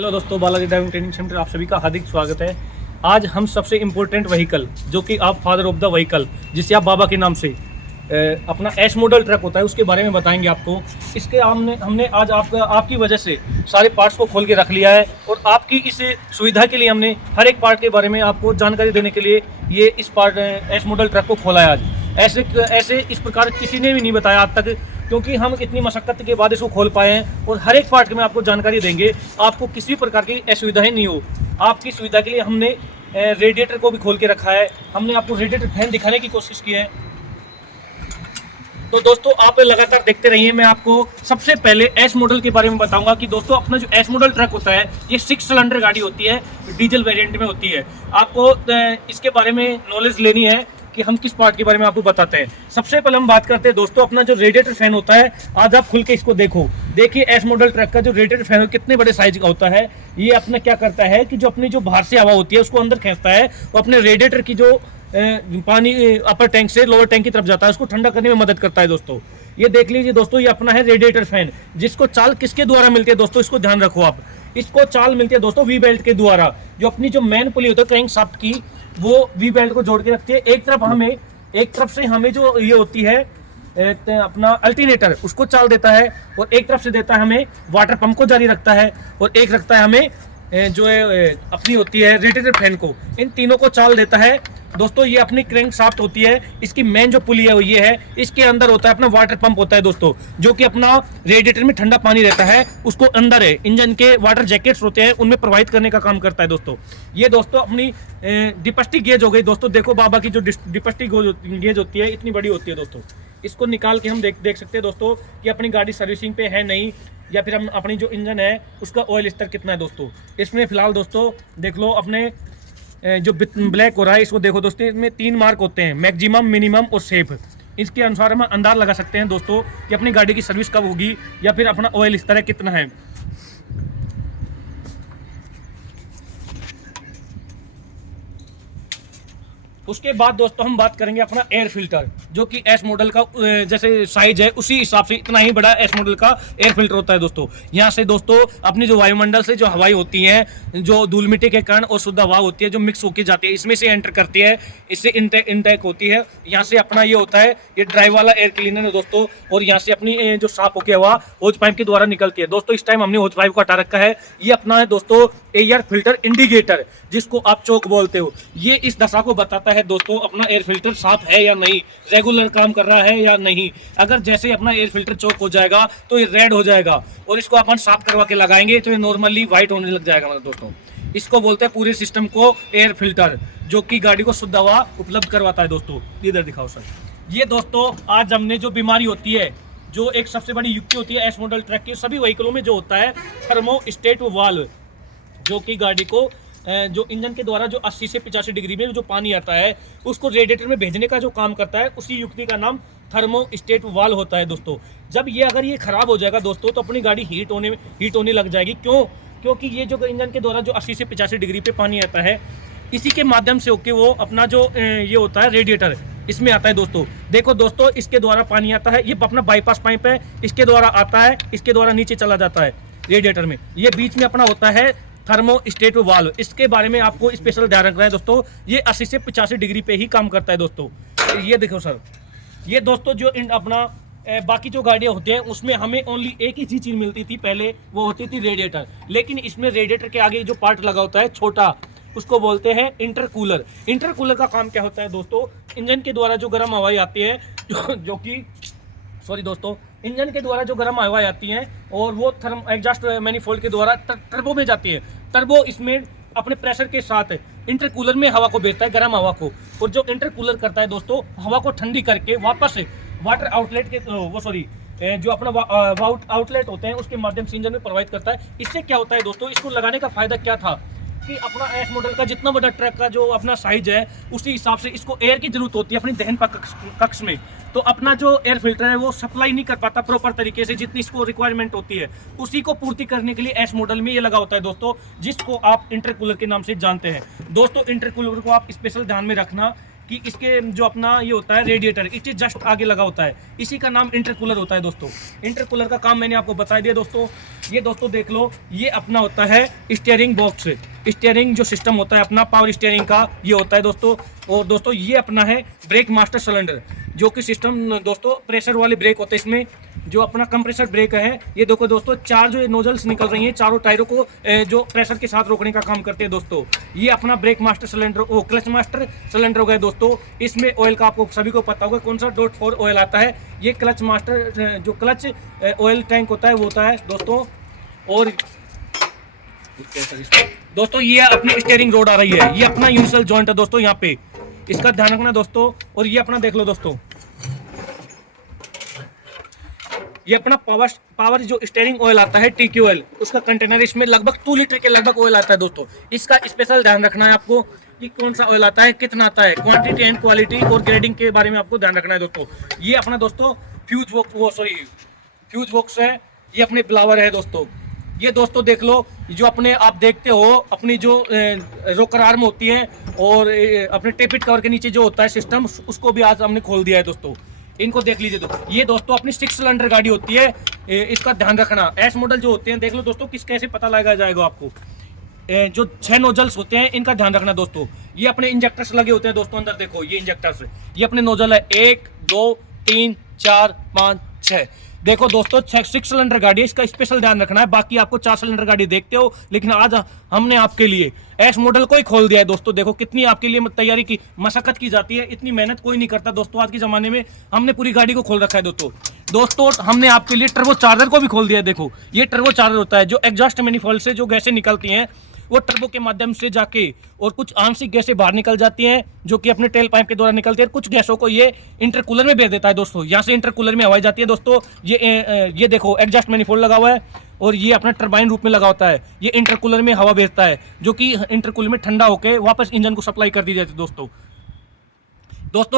Hello दोस्तों, Balaji driving training centre आप सभी का हार्दिक स्वागत है। आज हम सबसे इम्पोर्टेंट व्हीकल जो कि आप फादर ऑफ द व्हीकल जिसे आप बाबा के नाम से अपना एस मॉडल ट्रक होता है उसके बारे में बताएंगे आपको। इसके हमने आज आपकी वजह से सारे पार्ट्स को खोल के रख लिया है और आपकी इस सुविधा के लिए हमने हर एक पार्ट के बारे में आपको जानकारी देने के लिए ये इस पार्ट एस मॉडल ट्रक को खोला है आज। ऐसे इस प्रकार किसी ने भी नहीं बताया आज तक, क्योंकि हम इतनी मशक्कत के बाद इसको खोल पाए हैं और हर एक पार्ट के में आपको जानकारी देंगे। आपको किसी भी प्रकार की असुविधाएं नहीं हो। आपकी सुविधा के लिए हमने रेडिएटर को भी खोल के रखा है। हमने आपको रेडिएटर फैन दिखाने की कोशिश की है। तो दोस्तों आप लगातार देखते रहिए। मैं आपको सबसे पहले एस मॉडल के बारे में बताऊंगा कि दोस्तों अपना जो एस मॉडल ट्रक होता है ये 6 सिलेंडर गाड़ी होती है, डीजल वेरिएंट में होती है। आपको इसके बारे में नॉलेज लेनी है कि हम किस पार्ट के बारे में आपको बताते हैं। सबसे पहले हम बात करते हैं दोस्तों अपना जो रेडिएटर फैन होता है। आज आप खुल के इसको देखिए एस मॉडल ट्रक का जो रेडिएटर फैन कितने बड़े साइज का होता है। ये अपना क्या करता है कि जो अपनी जो बाहर से हवा होती है उसको अंदर खींचता है और अपने रेडिएटर की जो पानी अपर टैंक से लोअर टैंक की तरफ जाता है उसको ठंडा करने में मदद करता है। दोस्तों ये देख लीजिए दोस्तों, ये अपना है रेडिएटर फैन, जिसको चाल किसके द्वारा मिलती है दोस्तों, इसको ध्यान रखो आप। इसको चाल मिलती है दोस्तों वी बेल्ट के द्वारा। जो अपनी जो मेन पुली होती है क्रैंक शाफ्ट की, वो वी बेल्ट को जोड़ के रखती है। एक तरफ से हमें जो ये होती है अपना अल्टरनेटर उसको चाल देता है और एक तरफ से देता है हमें वाटर पंप को जारी रखता है और एक रखता है हमें जो है अपनी होती है रेडिएटर फैन को। इन तीनों को चाल देता है दोस्तों। ये अपनी क्रैंक शाफ्ट होती है, इसकी मेन जो पुली है वो ये है। इसके अंदर होता है अपना वाटर पंप होता है दोस्तों, जो कि अपना रेडिएटर में ठंडा पानी रहता है उसको अंदर है इंजन के वाटर जैकेट्स होते हैं उनमें प्रोवाइड करने का काम करता है दोस्तों। ये दोस्तों अपनी डिपस्टिक गेज हो गई दोस्तों। देखो बाबा की जो डिपस्टिक गेज होती है इतनी बड़ी होती है दोस्तों। इसको निकाल के हम देख सकते हैं दोस्तों कि अपनी गाड़ी सर्विसिंग पे है नहीं, या फिर हम अपनी जो इंजन है उसका ऑयल स्तर कितना है दोस्तों। इसमें फिलहाल दोस्तों देख लो अपने जो ब्लैक हो रहा है इसको देखो दोस्तों। इसमें 3 मार्क होते हैं, मैक्सिमम, मिनिमम और सेफ। इसके अनुसार हम अंदाज लगा सकते हैं दोस्तों कि अपनी गाड़ी की सर्विस कब होगी या फिर अपना ऑयल स्तर है कितना है। उसके बाद दोस्तों हम बात करेंगे अपना एयर फिल्टर, जो कि एस मॉडल का जैसे साइज है उसी हिसाब से इतना ही बड़ा एस मॉडल का एयर फिल्टर होता है दोस्तों। यहाँ से दोस्तों अपनी जो वायुमंडल से जो हवाएं होती हैं, जो धूल मिट्टी के कण और शुद्ध हवा होती है जो मिक्स होकर जाती है, इसमें से एंटर करती है, इससे इनटेक होती है। यहाँ से अपना ये होता है, ये ड्राइव वाला एयर क्लीनर है दोस्तों। और यहाँ से अपनी जो साफ होकर हवा होज पाइप के द्वारा निकलती है दोस्तों। इस टाइम हमने होज पाइप को हटा रखा है। ये अपना है दोस्तों एयर फिल्टर इंडिकेटर, जिसको आप चौक बोलते हो। ये इस दशा को बताता है दोस्तों अपना एयर फिल्टर साफ है या नहीं, रेगुलर काम कर रहा है या नहीं। अगर जैसे अपना एयर फिल्टर चौक हो जाएगा तो ये रेड हो जाएगा और इसको अपन साफ करवा के लगाएंगे तो ये नॉर्मली व्हाइट होने लग जाएगा मतलब दोस्तों। इसको बोलते हैं पूरे सिस्टम को एयर फिल्टर, जो कि गाड़ी को शुद्ध हवा उपलब्ध करवाता है दोस्तों। इधर दिखाओ सर। ये दोस्तों आज हमने जो बीमारी होती है, जो एक सबसे बड़ी युक्ति होती है एस मॉडल ट्रक की सभी व्हीकलों में जो होता है थर्मोस्टेट वाल्व, जो कि गाड़ी को जो इंजन के द्वारा जो 80 से 85 डिग्री में जो पानी आता है उसको रेडिएटर में भेजने का जो काम करता है, उसी युक्ति का नाम थर्मोस्टेट वाल्व होता है दोस्तों। जब ये अगर ये खराब हो जाएगा दोस्तों तो अपनी गाड़ी हीट होने लग जाएगी। क्योंकि ये जो इंजन के द्वारा जो 80 से 85 डिग्री पे पानी आता है, इसी के माध्यम से होके वो अपना जो ये होता है रेडिएटर इसमें आता है दोस्तों। देखो दोस्तों, इसके द्वारा पानी आता है, ये अपना बाईपास पाइप है, इसके द्वारा आता है, इसके द्वारा नीचे चला जाता है रेडिएटर में। ये बीच में अपना होता है थर्मोस्टेट वाल्व। इसके बारे में आपको स्पेशल ध्यान रखना है दोस्तों। ये 80 से 85 डिग्री पे ही काम करता है दोस्तों। ये देखो सर, ये दोस्तों जो अपना बाकी जो गाड़ियां होती हैं उसमें हमें ओनली एक ही चीज मिलती थी पहले, वो होती थी रेडिएटर। लेकिन इसमें रेडिएटर के आगे जो पार्ट लगा होता है छोटा, उसको बोलते हैं इंटरकूलर। इंटरकूलर का काम क्या होता है दोस्तों, इंजन के द्वारा जो गर्म हवाएं आती है जो कि दोस्तों इंजन के द्वारा जो गर्म हवाएं आती हैं और वो एग्जॉस्ट मैनिफोल्ड के द्वारा टर्बो में जाती है। टर्बो इसमें अपने प्रेशर के साथ इंटरकूलर में हवा को भेजता है, गर्म हवा को, और जो इंटरकूलर करता है दोस्तों हवा को ठंडी करके वापस वाटर आउटलेट के जो अपना आउटलेट होते हैं उसके माध्यम से इंजन में प्रोवाइड करता है। इससे क्या होता है दोस्तों, इसको लगाने का फायदा क्या था कि अपना एस मॉडल का जितना बड़ा ट्रक का जो अपना साइज है उसी हिसाब से इसको एयर की जरूरत होती है अपनी दहन कक्ष में। तो अपना जो एयर फिल्टर है वो सप्लाई नहीं कर पाता प्रॉपर तरीके से, जितनी इसको रिक्वायरमेंट होती है उसी को पूर्ति करने के लिए एस मॉडल में ये लगा होता है दोस्तों, जिसको आप इंटरकूलर के नाम से जानते हैं दोस्तों। इंटरकूलर को आप स्पेशल ध्यान में रखना कि इसके जो अपना ये होता है रेडिएटर, इसके जस्ट आगे लगा होता है, इसी का नाम इंटरकूलर होता है दोस्तों। इंटरकूलर का काम मैंने आपको बता दिया दोस्तों। ये दोस्तों देख लो, ये अपना होता है स्टीयरिंग बॉक्स, स्टीयरिंग जो सिस्टम होता है अपना पावर स्टीयरिंग का ये होता है दोस्तों। और दोस्तों ये अपना है ब्रेक मास्टर सिलेंडर, जो कि सिस्टम दोस्तों प्रेशर वाले ब्रेक होते हैं। इसमें जो अपना कंप्रेसर ब्रेक है, ये देखो दोस्तों 4 जो नोजल्स निकल रही हैं, चारों टायरों को जो प्रेशर के साथ रोकने का काम करते हैं दोस्तों। ये अपना brake master cylinder, clutch master cylinder हो गया दोस्तों। इसमें ऑयल का आपको सभी को पता होगा कौन सा .4 ऑयल आता है। ये क्लच मास्टर जो क्लच ऑयल टैंक होता है वो होता है दोस्तों। और दोस्तों ये अपनी स्टीयरिंग रोड आ रही है, ये अपना यूनिवर्सल जॉइंट है दोस्तों, यहाँ पे इसका ध्यान रखना दोस्तों। और ये अपना देख लो दोस्तों, ये अपना पावर जो स्टीयरिंग ऑयल आता है TQ ऑयल, उसका कंटेनर, इसमें लगभग 2 लीटर के लगभग ऑयल आता है दोस्तों। इसका स्पेशल ध्यान रखना है आपको कि कौन सा ऑयल आता है, कितना आता है, क्वांटिटी एंड क्वालिटी और ग्रेडिंग के बारे में आपको ध्यान रखना है दोस्तों। ये अपना दोस्तों फ्यूज बॉक्स है, ये अपने ब्लावर है दोस्तों। ये दोस्तों देख लो, जो अपने आप देखते हो अपनी जो रोकर आर्म होती है और अपने टेपिट कवर के नीचे जो होता है सिस्टम, उसको भी आज हमने खोल दिया है दोस्तों। इनको देख लीजिए दोस्तों, ये दोस्तों अपनी 6 सिलेंडर गाड़ी होती है, इसका ध्यान रखना। एस मॉडल जो होते हैं देख लो दोस्तों, किस कैसे पता लगाया जाएगा आपको। जो 6 नोजल्स होते हैं इनका ध्यान रखना दोस्तों। ये अपने इंजेक्टर्स लगे होते हैं दोस्तों, अंदर देखो ये इंजेक्टर्स, ये अपने नोजल है 1 2 3 4 5 6। देखो दोस्तों 6 सिलेंडर गाड़ी है, इसका स्पेशल ध्यान रखना है। बाकी आपको 4 सिलेंडर गाड़ी देखते हो, लेकिन आज हमने आपके लिए एस मॉडल को ही खोल दिया है दोस्तों। देखो कितनी आपके लिए तैयारी की मशक्कत की जाती है, इतनी मेहनत कोई नहीं करता दोस्तों आज के ज़माने में। हमने पूरी गाड़ी को खोल रखा है दोस्तों हमने आपके लिए टर्बो चार्जर को भी खोल दिया है। देखो ये टर्बो चार्जर होता है, जो एग्जॉस्ट मैनिफोल्ड से जो गैसें निकलती हैं वो टर्बो के माध्यम से जाके और कुछ आंशिक गैसें बाहर निकल जाती हैं, जो कि अपने टेल पाइप के द्वारा निकलती है। कुछ गैसों को ये इंटरकूलर में भेज देता है दोस्तों, यहाँ से इंटरकूलर में हवाई जाती है दोस्तों। ये देखो एग्जॉस्ट मैनिफोल्ड लगा हुआ है और ये अपना टरबाइन रूप में लगा होता है। ये इंटरकूलर में हवा भेजता है, जो कि इंटरकूलर में ठंडा होकर वापस इंजन को सप्लाई कर दी जाती है दोस्तों।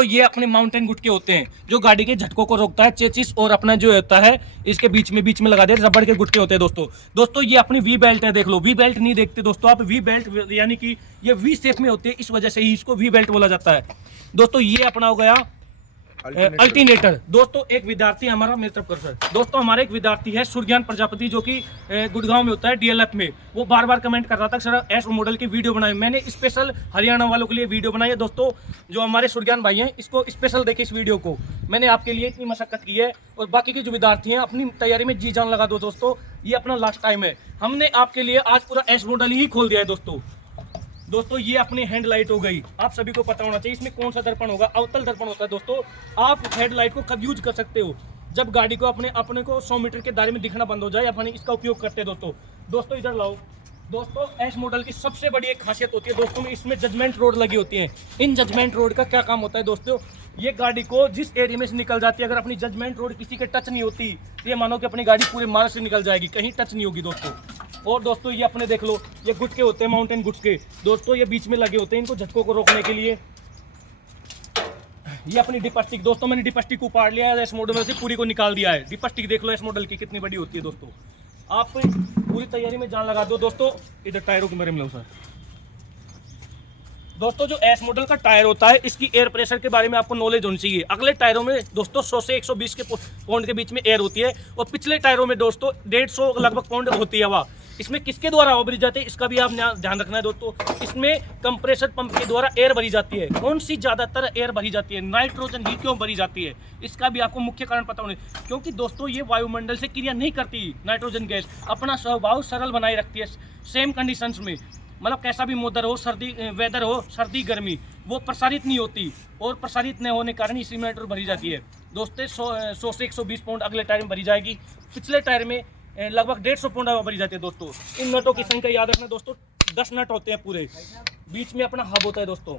ये अपने माउंटेन गुटके होते हैं, जो गाड़ी के झटकों को रोकता है। चेचिस और अपना जो होता है इसके बीच में लगा दे, रबड़ के गुटके होते हैं दोस्तों। ये अपनी वी बेल्ट है, देख लो। वी बेल्ट नहीं देखते दोस्तों आप, वी बेल्ट यानी कि ये वी शेप में होते हैं, इस वजह से ही इसको वी बेल्ट बोला जाता है दोस्तों। ये अपना हो गया अल्टरनेटर दोस्तों। एक विद्यार्थी हमारा मेरे तरफ कर सर दोस्तों, हमारा एक विद्यार्थी है सूर्यज्ञान प्रजापति, जो कि गुड़गांव में होता है DLF में। वो बार बार कमेंट कर रहा था सर एस मॉडल की वीडियो बनाई। मैंने स्पेशल हरियाणा वालों के लिए वीडियो बनाई है दोस्तों। जो हमारे सूर्यज्ञान भाई हैं, इसको स्पेशल देखे इस वीडियो को, मैंने आपके लिए इतनी मशक्कत की है। और बाकी के जो विद्यार्थी हैं अपनी तैयारी में जी जान लगा दो दोस्तों। ये अपना लास्ट टाइम है, हमने आपके लिए आज पूरा एस मॉडल ही खोल दिया है दोस्तों। ये अपनी हेडलाइट हो गई, आप सभी को पता होना चाहिए इसमें कौन सा दर्पण होगा, अवतल दर्पण होता है दोस्तों। आप हेडलाइट को कब यूज कर सकते हो, जब गाड़ी को अपने को 100 मीटर के दायरे में दिखना बंद हो जाए, अपने इसका उपयोग करते हैं दोस्तों। इधर लाओ दोस्तों, एस मॉडल की सबसे बड़ी एक खासियत होती है दोस्तों में, इसमें जजमेंट रोड लगी होती है। इन जजमेंट रोड का क्या काम होता है दोस्तों, ये गाड़ी को जिस एरिया में से निकल जाती है, अगर अपनी जजमेंट रोड किसी के टच नहीं होती तो ये मानो कि अपनी गाड़ी पूरे मार्ग से निकल जाएगी, कहीं टच नहीं होगी दोस्तों। और दोस्तों ये अपने देख लो, ये गुटके होते हैं माउंटेन गुटके दोस्तों, ये बीच में लगे होते हैं इनको झटकों को रोकने के लिए। ये अपनी डिपस्टिक दोस्तों, मैंने डिपस्टिक को उपाड़ लिया है, इस मॉडल में से पूरी को निकाल दिया है। डिपस्टिक देख लो इस मॉडल की कितनी बड़ी होती है दोस्तों। आप पूरी तैयारी में जान लगा दो दोस्तों। इधर टायरों के बारे में लो सर दोस्तों, जो एस मॉडल का टायर होता है, इसकी एयर प्रेशर के बारे में आपको नॉलेज होनी चाहिए। अगले टायरों में दोस्तों 100 से 120 के पाउंड के बीच में एयर होती है, और पिछले टायरों में दोस्तों 150 लगभग पाउंड होती है हवा। इसमें किसके द्वारा हवा भरी जाती है, इसका भी आप ध्यान रखना है दोस्तों। इसमें कंप्रेसर पंप के द्वारा एयर भरी जाती है। कौन सी ज़्यादातर एयर भरी जाती है, नाइट्रोजन ही क्यों भरी जाती है, इसका भी आपको मुख्य कारण पता होना, क्योंकि दोस्तों ये वायुमंडल से क्रिया नहीं करती। नाइट्रोजन गैस अपना स्वभाव सरल बनाए रखती है सेम कंडीशंस में, मतलब कैसा भी वेदर हो, सर्दी गर्मी, वो प्रसारित नहीं होती, और प्रसारित न होने के कारण इसी में नाइट्रोजन भरी जाती है दोस्तों। 100 से 120 पाउंड अगले टायर में भरी जाएगी, पिछले टायर में लगभग 150 पाउंड हवा भरी जाती है दोस्तों। इन नटों की संख्या याद रखना दोस्तों, 10 नट होते हैं पूरे, बीच में अपना हब होता है दोस्तों।